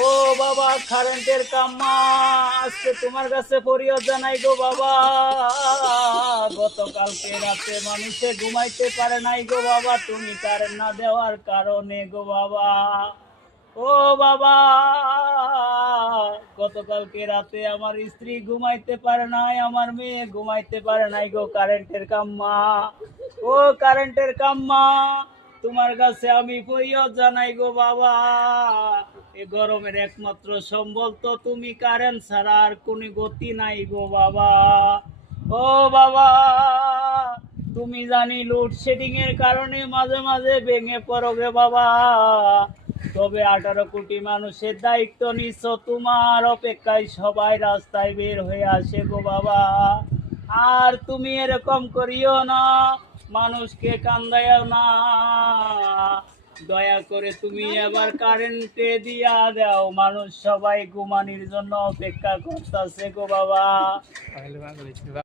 ও বাবা কারেন্টের কাম্মা, আজকে তোমার কাছে ফরিয়াদ জানাই গো বাবা। গতকালকে রাতে মানুষে ঘুমাইতে পারে নাই গো বাবা, তুমি কারেন্ট না দেওয়ার কারণে গো বাবা। ও বাবা, গতকালকে রাতে আমার স্ত্রী ঘুমাইতে পারে নাই, আমার মেয়ে ঘুমাইতে পারে নাই গো কারেন্টের কাম্মা। ও কারেন্টের কাম্মা, তোমার কাছে আমি ফরিয়াদ জানাই গো বাবা। এ গরমের একমাত্র সম্বল তো তুমি, কারেন্ট ছাড়া আর কোনো গতি নাই গো বাবা। ও বাবা, তুমি জানি লোডশেডিং এর কারণে মাঝে মাঝে ভেঙে পড়ো গে বাবা, তবে 18 কোটি মানুষের দায়িত্ব নিচ্ছ, তোমার অপেক্ষায় সবাই রাস্তায় বের হয়ে আসে গো বাবা। আর তুমি এরকম করিও না, মানুষকে কান্দাইও না, দয়া করে তুমি এবার কারেন্টে দিয়া দাও, মানুষ সবাই ঘুমানির জন্য অপেক্ষা করতেছে গো বাবা।